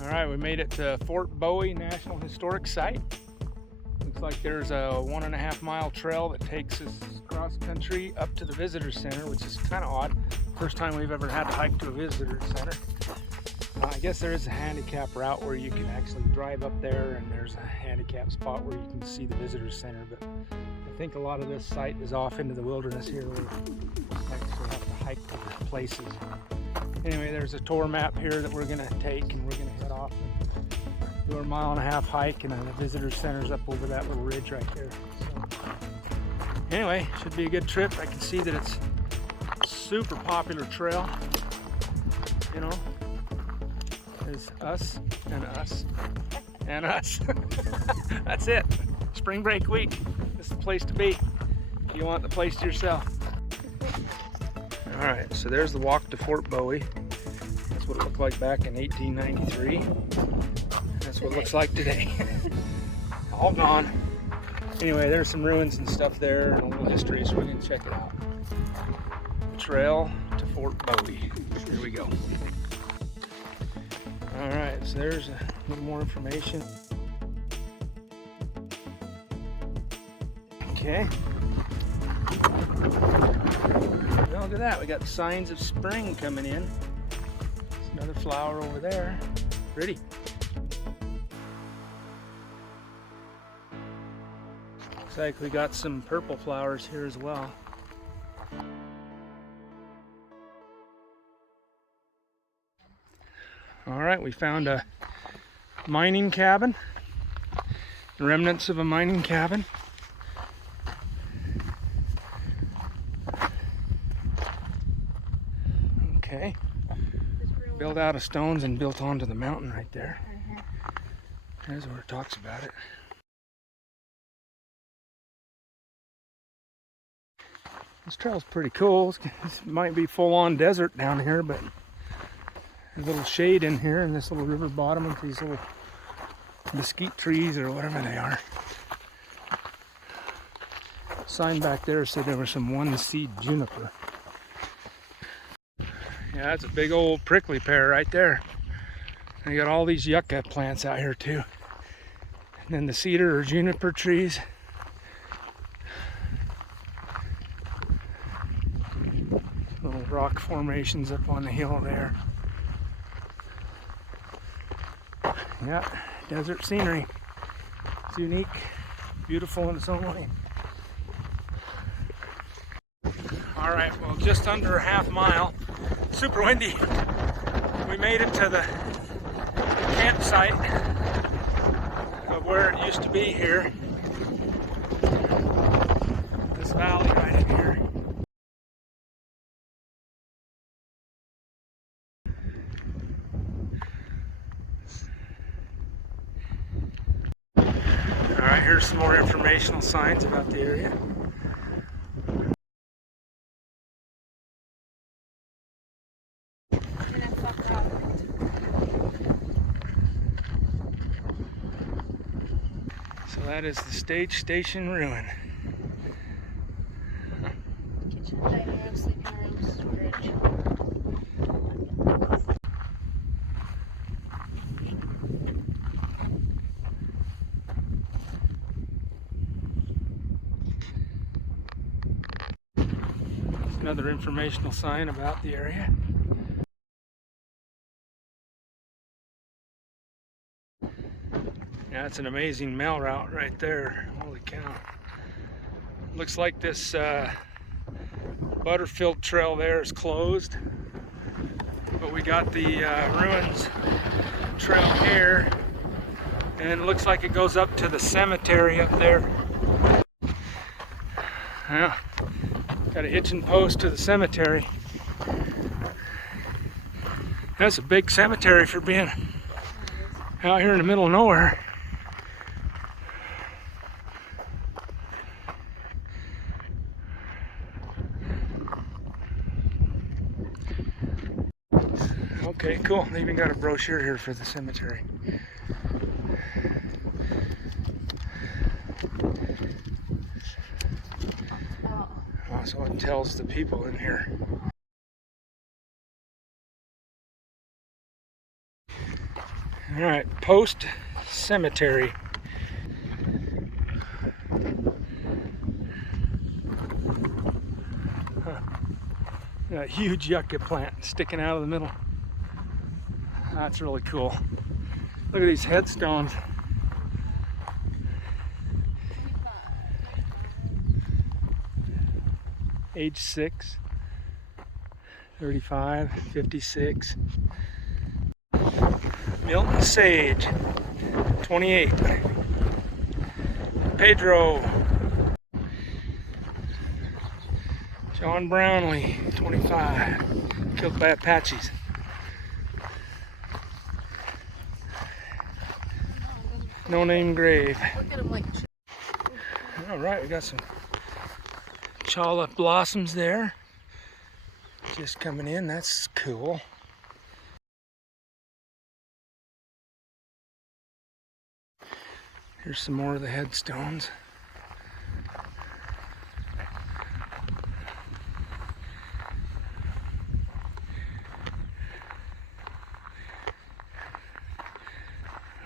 All right, we made it to Fort Bowie National Historic Site. Looks like there's a 1.5 mile trail that takes us cross country up to the visitor center, which is kind of odd. First time we've ever had to hike to a visitor center. I guess there is a handicap route where you can actually drive up there, and there's a handicap spot where you can see the visitor center, but I think a lot of this site is off into the wilderness here where you actually have to hike to the places. Anyway, there's a tour map here that we're going to take, and we're going to head off and do our 1.5 mile hike, and the visitor center's up over that little ridge right there. So, anyway, should be a good trip. I can see that it's a super popular trail, you know. There's us and us and us. That's it. Spring break week. This is the place to be if you want the place to yourself. Alright, so there's the walk to Fort Bowie. That's what it looked like back in 1893. That's what it looks like today. All gone. Anyway, there's some ruins and stuff there and a little history, so we're going to check it out. Trail to Fort Bowie. Here we go. Alright, so there's a little more information. Okay. Well, look at that. We got signs of spring coming in. There's another flower over there. Pretty. Looks like we got some purple flowers here as well. Alright, we found a mining cabin. The remnants of a mining cabin. Okay. Built out of stones and built onto the mountain right there. There's where it talks about it. This trail's pretty cool. This might be full-on desert down here, but there's a little shade in here in this little river bottom with these little mesquite trees or whatever they are. Sign back there said there was some one-seed juniper. Yeah, that's a big old prickly pear right there. And you got all these yucca plants out here too. And then the cedar or juniper trees. Little rock formations up on the hill there. Yeah, desert scenery. It's unique, beautiful in its own way. All right, well, just under a half mile, super windy. We made it to the campsite of where it used to be here. This valley right in here. Alright, here's some more informational signs about the area. So that is the stage station ruin. Kitchen, dining room, sleeping room, storage. Another informational sign about the area. Yeah, it's an amazing mail route right there. Holy cow. Looks like this Butterfield trail there is closed. But we got the ruins trail here. And it looks like it goes up to the cemetery up there. Yeah. Got a hitching post to the cemetery. That's a big cemetery for being out here in the middle of nowhere. Okay, cool. They even got a brochure here for the cemetery. So it tells the people in here. All right, Post Cemetery. Got a huge yucca plant sticking out of the middle. That's really cool. Look at these headstones. Age 6, 35, 56. Milton Sage, 28. Pedro. John Brownlee, 25. Killed by Apaches. No name grave. Look at him like. All right, we got some chala blossoms there. Just coming in, that's cool. Here's some more of the headstones.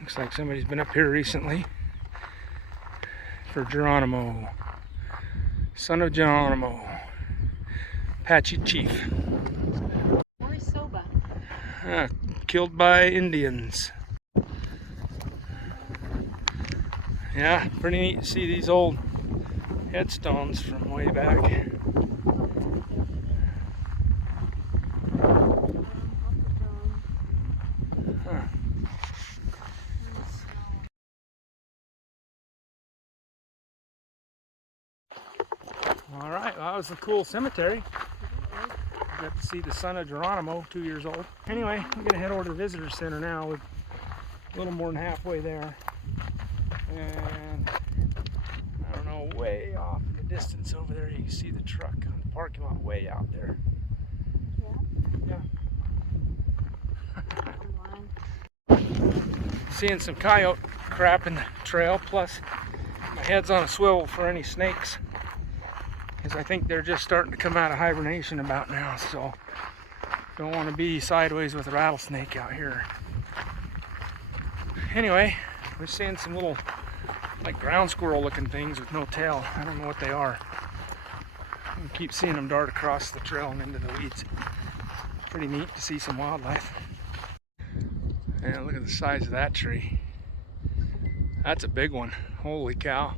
Looks like somebody's been up here recently for Geronimo, son of Geronimo, Apache chief. Killed by Indians. Yeah, pretty neat to see these old headstones from way back. Huh. All right, well, that was a cool cemetery. Got to see the son of Geronimo, 2 years old. Anyway, I'm gonna head over to the visitor center now. We're a little more than halfway there. And I don't know, way off in the distance over there, you can see the truck on the parking lot way out there. Yeah. Seeing some coyote crap in the trail, plus my head's on a swivel for any snakes, because I think they're just starting to come out of hibernation about now, so don't want to be sideways with a rattlesnake out here. Anyway, we're seeing some little like ground squirrel looking things with no tail. I don't know what they are. I keep seeing them dart across the trail and into the weeds. Pretty neat to see some wildlife. And look at the size of that tree. That's a big one. Holy cow.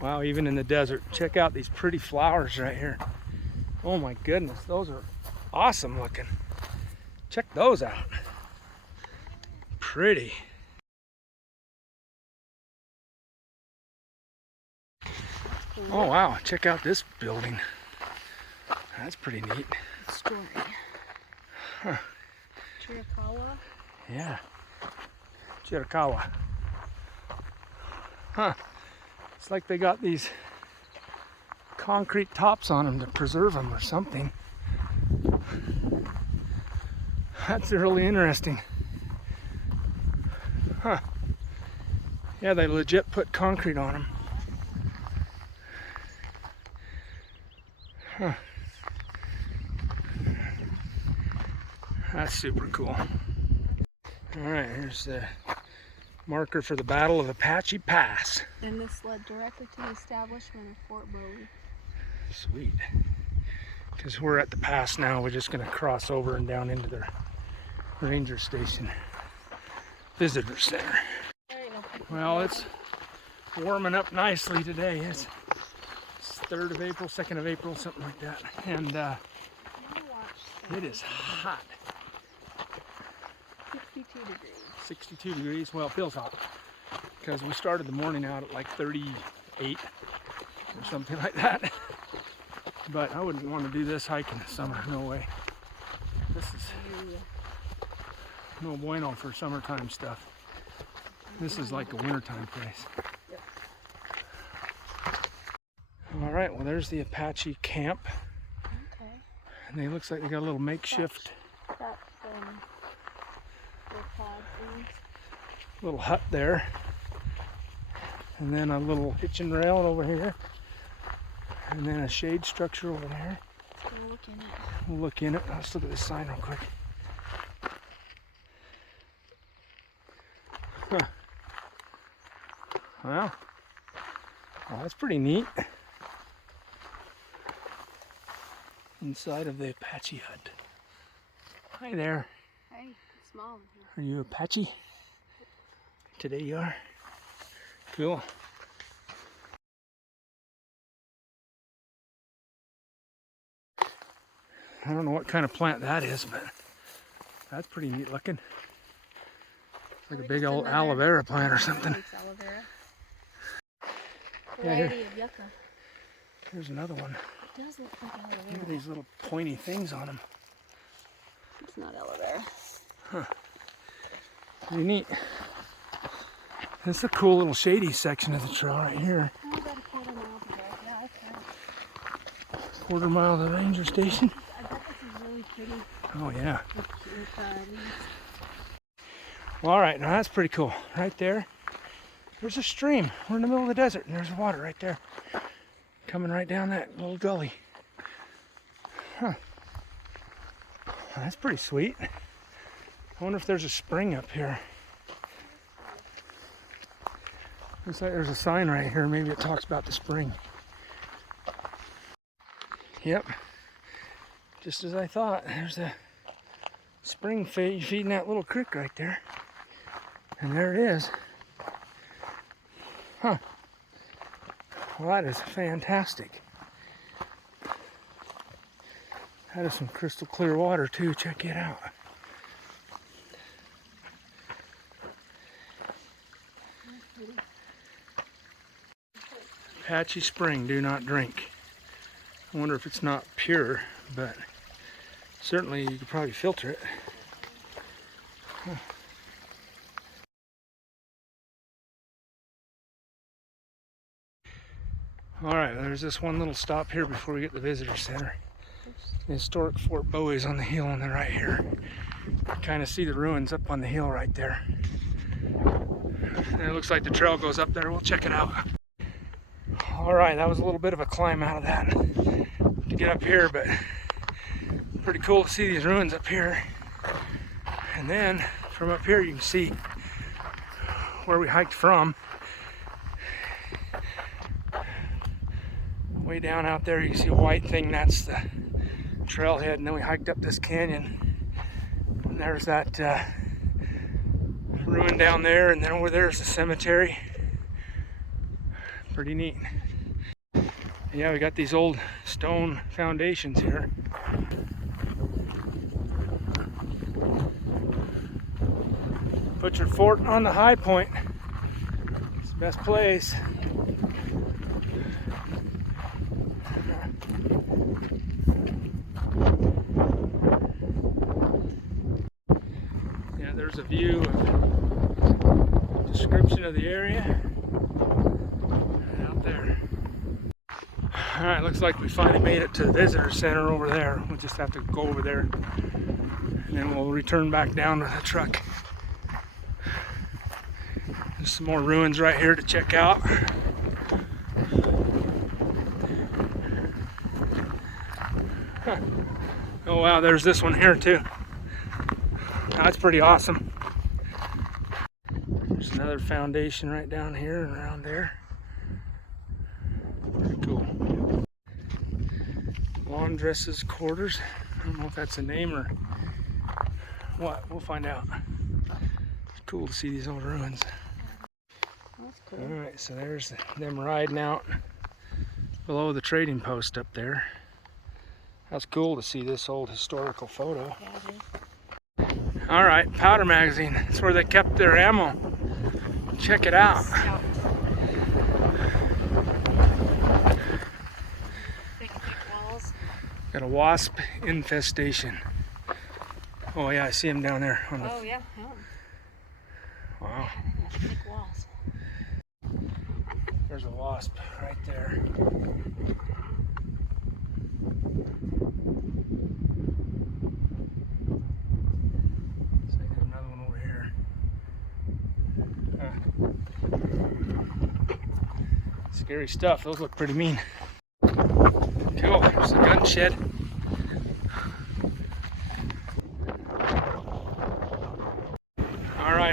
Wow, even in the desert. Check out these pretty flowers right here. Oh my goodness, those are awesome looking. Check those out. Pretty. Oh wow, check out this building. That's pretty neat. Story. Huh. Chiricahua? Yeah. Chiricahua. Huh. It's like they got these concrete tops on them to preserve them or something. That's really interesting. Huh. Yeah, they legit put concrete on them. Huh. That's super cool. Alright, here's the marker for the Battle of Apache Pass. And this led directly to the establishment of Fort Bowie. Sweet. Because we're at the pass now, we're just going to cross over and down into the ranger station visitor center. Well, it's warming up nicely today. It's 3rd of April, 2nd of April, something like that. And it is hot. 62 degrees. 62 degrees. Well, it feels hot because we started the morning out at like 38 or something like that. But I wouldn't want to do this hike in the summer. No way. This is no bueno for summertime stuff. This is like a wintertime place. All right, well, there's the Apache camp. Okay. And it looks like they got a little makeshift little hut there. And then a little hitching rail over here. And then a shade structure over there. Go look in it. We'll look in it. Let's look at this sign real quick. Huh. Well, that's pretty neat. Inside of the Apache hut. Hi there. Hey, it's small in here. Are you Apache? Today you are. Cool. I don't know what kind of plant that is, but that's pretty neat looking. It's like a big old aloe vera plant or something. Aloe vera. Yeah, Variety of yucca. Here's another one. It does look like aloe vera. Look at these little pointy things on them. It's not aloe vera. Huh. Pretty neat. This is a cool little shady section of the trail right here. Oh, about a quarter mile to go. Yeah, that's right. Quarter mile to the ranger station. I bet this is really pretty. Oh yeah. With leaves. Well, all right, now that's pretty cool. Right there, there's a stream. We're in the middle of the desert, and there's water right there, coming right down that little gully. Huh. Well, that's pretty sweet. I wonder if there's a spring up here. Looks like there's a sign right here. Maybe it talks about the spring. Yep. Just as I thought. There's a spring feeding that little creek right there. And there it is. Huh. Well, that is fantastic. That is some crystal clear water too. Check it out. Apache Spring, do not drink. I wonder if it's not pure, but certainly you could probably filter it. Huh. Alright, there's this one little stop here before we get to the visitor center. The historic Fort Bowie is on the hill on the right here. You kind of see the ruins up on the hill right there. And it looks like the trail goes up there. We'll check it out. Alright, that was a little bit of a climb out of that to get up here, but pretty cool to see these ruins up here. And then from up here you can see where we hiked from. Way down out there you can see a white thing, that's the trailhead, and then we hiked up this canyon. And there's that ruin down there, and then over there's the cemetery. Pretty neat. Yeah, we got these old stone foundations here. Put your fort on the high point. It's the best place. Yeah, there's a view of description of the area. Out there. Alright, looks like we finally made it to the visitor center over there. We'll just have to go over there and then we'll return back down to the truck. There's some more ruins right here to check out. Huh. Oh wow, there's this one here too. That's pretty awesome. There's another foundation right down here and around there. Pretty cool. Laundress's quarters. I don't know if that's a name or what. We'll find out. It's cool to see these old ruins. That's cool. Alright, so there's them riding out below the trading post up there. That's cool to see this old historical photo. Yeah, it is. Alright, powder magazine. That's where they kept their ammo. Check it out. Scout. Big walls. Got a wasp infestation. Oh yeah, I see them down there. On the... Oh yeah. Wow. Big walls. There's a wasp right there. So there's another one over here. Scary stuff. Those look pretty mean. Cool. There's a gun shed.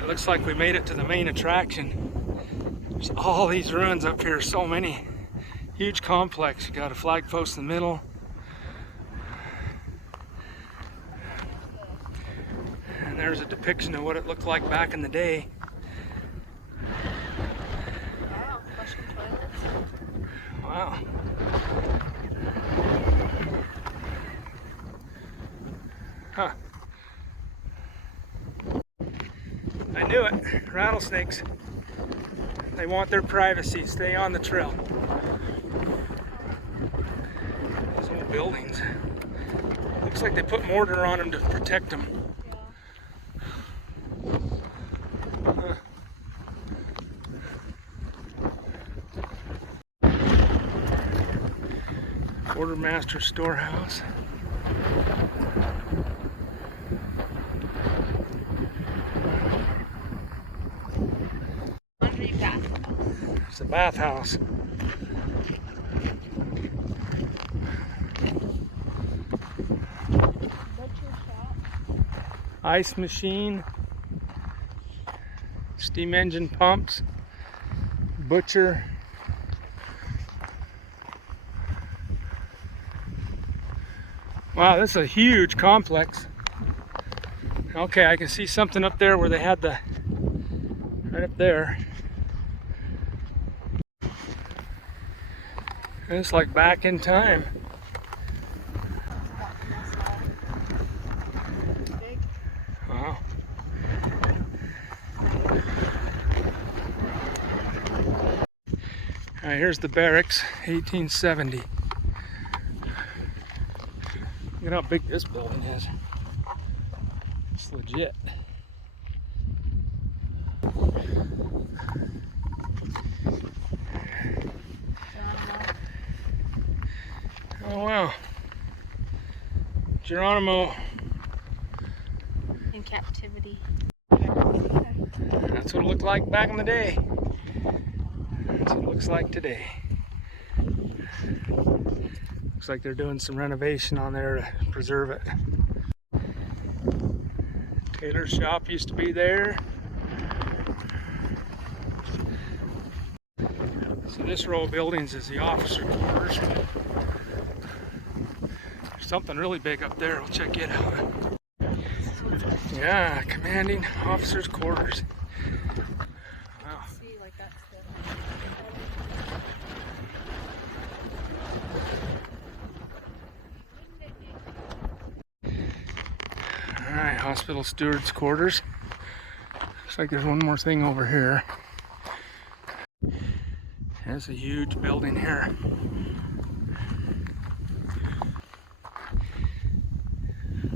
Alright, looks like we made it to the main attraction. There's all these ruins up here, so many. Huge complex. You got a flag post in the middle. And there's a depiction of what it looked like back in the day. Wow, flushing toilets. Wow. Huh. I knew it. Rattlesnakes. They want their privacy. Stay on the trail. These old buildings. Looks like they put mortar on them to protect them. Yeah. Quartermaster storehouse. Laundry bathhouse. It's a bathhouse. Butcher shop. Ice machine. Steam engine pumps. Butcher. Wow, this is a huge complex. Okay, I can see something up there where they had the, right up there. It's like back in time. Big. Wow. All right, here's the barracks, 1870. Look at how big this building is. It's legit. Oh wow. Geronimo. In captivity. That's what it looked like back in the day. That's what it looks like today. Looks like they're doing some renovation on there to preserve it. Tailor's shop used to be there. So this row of buildings is the officer quarters. There's something really big up there. We'll check it out. Yeah, commanding officers' quarters. Wow. See, like that's Alright, hospital stewards' quarters. Looks like there's one more thing over here. There's a huge building here.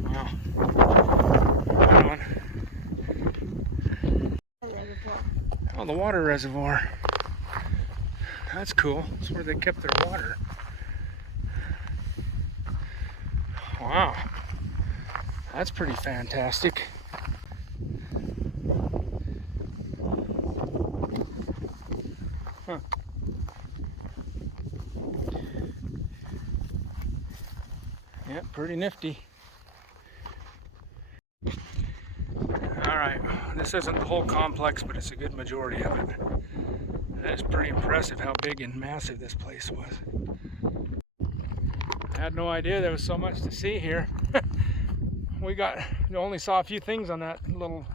Wow. Another one. Oh, the water reservoir. That's cool. That's where they kept their water. Wow. That's pretty fantastic. Huh. Yeah, pretty nifty. Alright, this isn't the whole complex, but it's a good majority of it. That is pretty impressive how big and massive this place was. I had no idea there was so much to see here. We only saw a few things on that little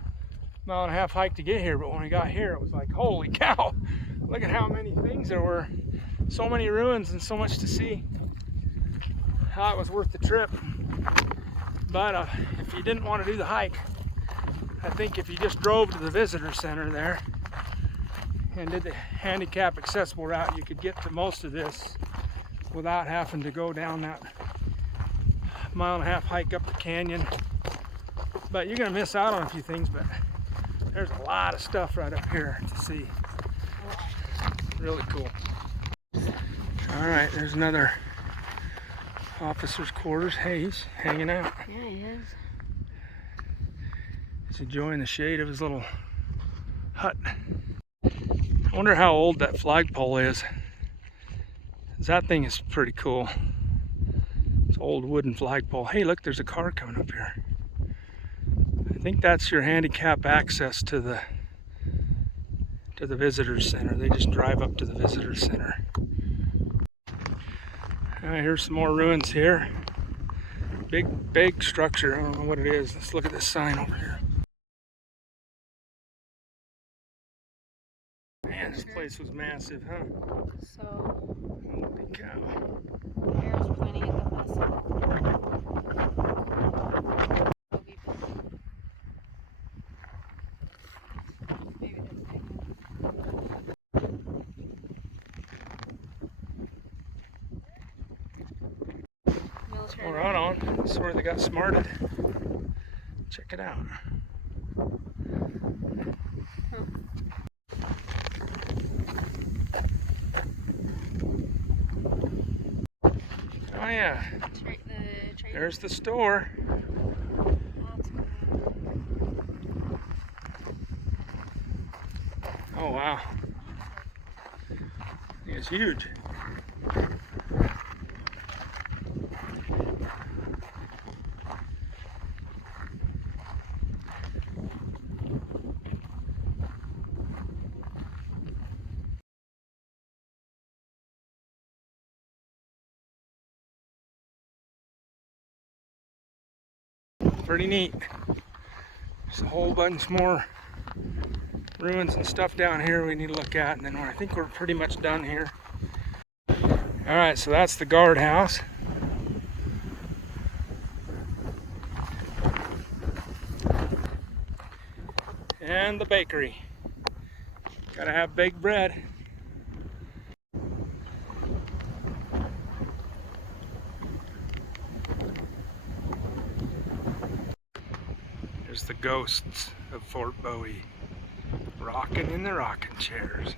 mile-and-a-half hike to get here, but when we got here it was like, holy cow, look at how many things there were. So many ruins and so much to see. Thought it was worth the trip. But if you didn't want to do the hike, I think if you just drove to the visitor center there and did the handicap accessible route, you could get to most of this without having to go down that mile-and-a-half hike up the canyon. But you're gonna miss out on a few things, but there's a lot of stuff right up here to see. Really cool. All right, there's another officer's quarters. Hey, he's hanging out. Yeah, he is. He's enjoying the shade of his little hut. I wonder how old that flagpole is. That thing is pretty cool. It's an old wooden flagpole. Hey, look, there's a car coming up here. think that's your handicap access to the visitor center. They just drive up to the visitor center. Here's some more ruins here. Big structure. I don't know what it is. Let's look at this sign over here. Man, this place was massive, huh? So, Holy cow. arrows pointing at the vessel. Maybe just take military. Oh, right on. This is where they got smarted. Check it out. Oh yeah, there's the store. Oh wow, it's huge. Pretty neat. There's a whole bunch more ruins and stuff down here we need to look at, and then I think we're pretty much done here. Alright, so that's the guardhouse. And the bakery. Gotta have baked bread. There's the ghosts of Fort Bowie, rocking in the rocking chairs.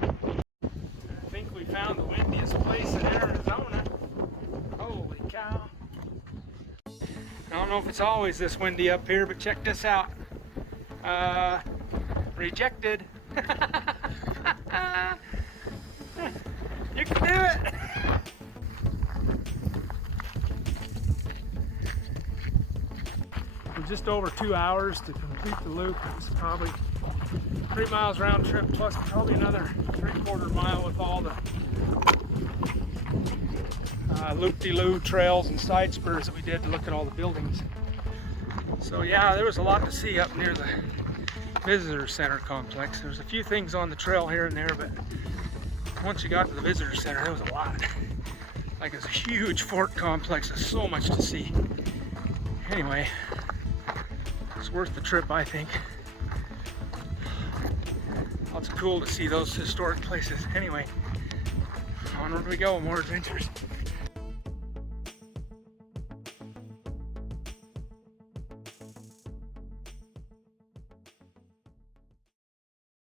I think we found the windiest place in Arizona. Holy cow. I don't know if it's always this windy up here, but check this out. Rejected. You can do it. Just over 2 hours to complete the loop. It's probably 3 miles round trip plus probably another 3/4 mile with all the loop-de-loo trails and side spurs that we did to look at all the buildings. So yeah, there was a lot to see up near the visitor center complex. There was a few things on the trail here and there, but once you got to the visitor center, there was a lot. Like, it's a huge fort complex. There's so much to see. Anyway, it's worth the trip, I think. It's cool to see those historic places. Anyway, onward we go, more adventures.